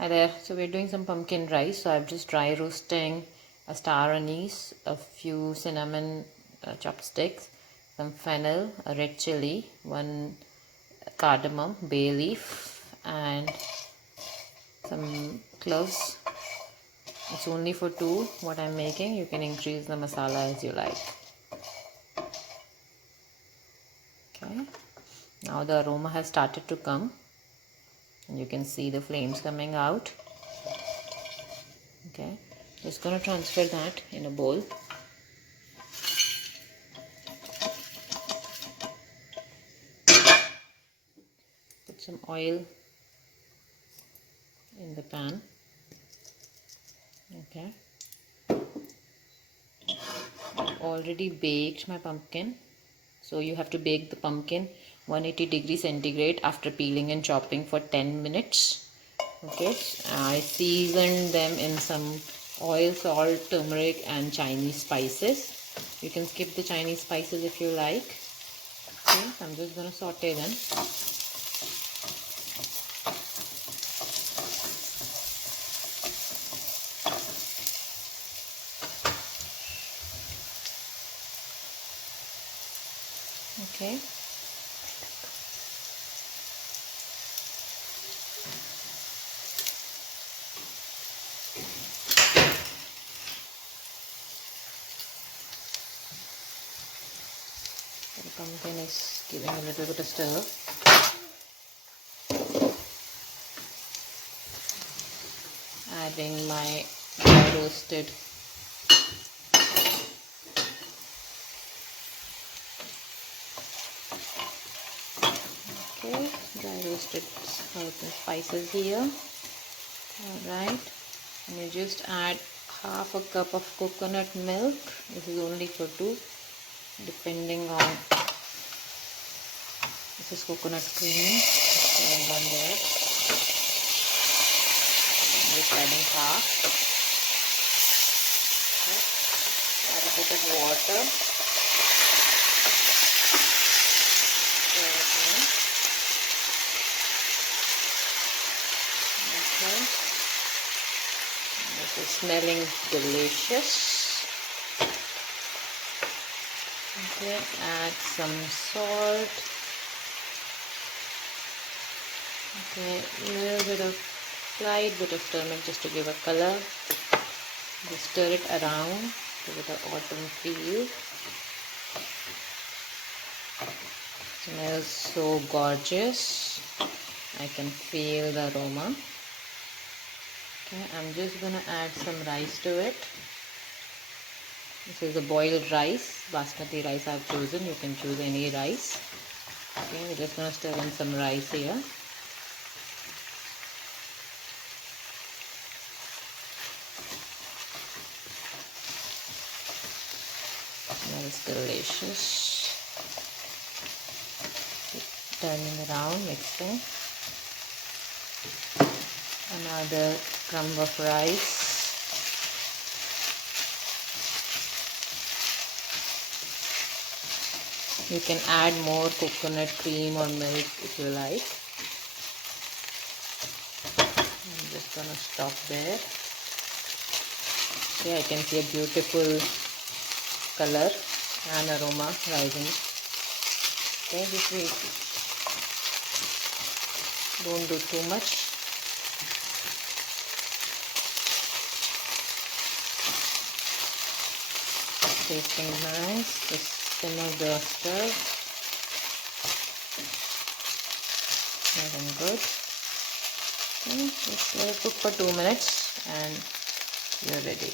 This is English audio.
Hi there. So we're doing some pumpkin rice. So I'm just dry roasting a star anise, a few cinnamon chopsticks, some fennel, a red chili, one cardamom, bay leaf, and some cloves. It's only for two what I'm making. You can increase the masala as you like. Okay. Now the aroma has started to come. You can see the flames coming out. Okay, just going to transfer that in a bowl. Put some oil in the pan. Okay, I've already baked my pumpkin. So you have to bake the pumpkin 180 degrees centigrade after peeling and chopping for 10 minutes. Okay, I seasoned them in some oil, salt, turmeric and Chinese spices. You can skip the Chinese spices if you like. Okay, so I'm just going to saute them. Okay. The pumpkin is giving a little bit of stir. Adding my dry roasted herbs and spices here. Alright, and you just add half a cup of coconut milk. This is only for two, depending on. This is coconut cream. Just on there. I'm just adding half. Okay. Add a bit of water. Okay. This is smelling delicious. Okay, add some salt. Okay, slight bit of turmeric just to give a color. Just stir it around, give it an autumn feel. Smells so gorgeous. I can feel the aroma. Okay, I'm just gonna add some rice to it. This is a boiled rice, basmati rice I've chosen. You can choose any rice. Okay, we're just gonna stir in some rice here. Smells delicious. Turning around, mixing. Another crumb of rice. You can add more coconut cream or milk if you like. I'm just gonna stop there. Okay, I can see a beautiful color and aroma rising. Okay, this way don't do too much. Tasting nice. Just simmer the stir. Smelling good. Okay, just let it cook for 2 minutes and you're ready.